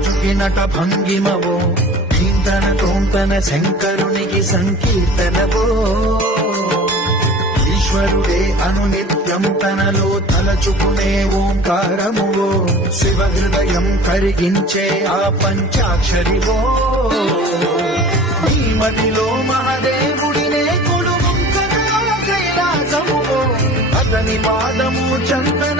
రాజుకి నట భంగిమవో చింతన తోంతన శంకరునికి సంకీర్తనవో ఈశ్వరుడే అనునిత్యం తనలో తలచుకునే ఓంకారమువో శివ హృదయం కరిగించే ఆ పంచాక్షరివో నీ మదిలో మహాదేవుడినే కొలువుంకగా కైలాసమువో అతని పాదము చందన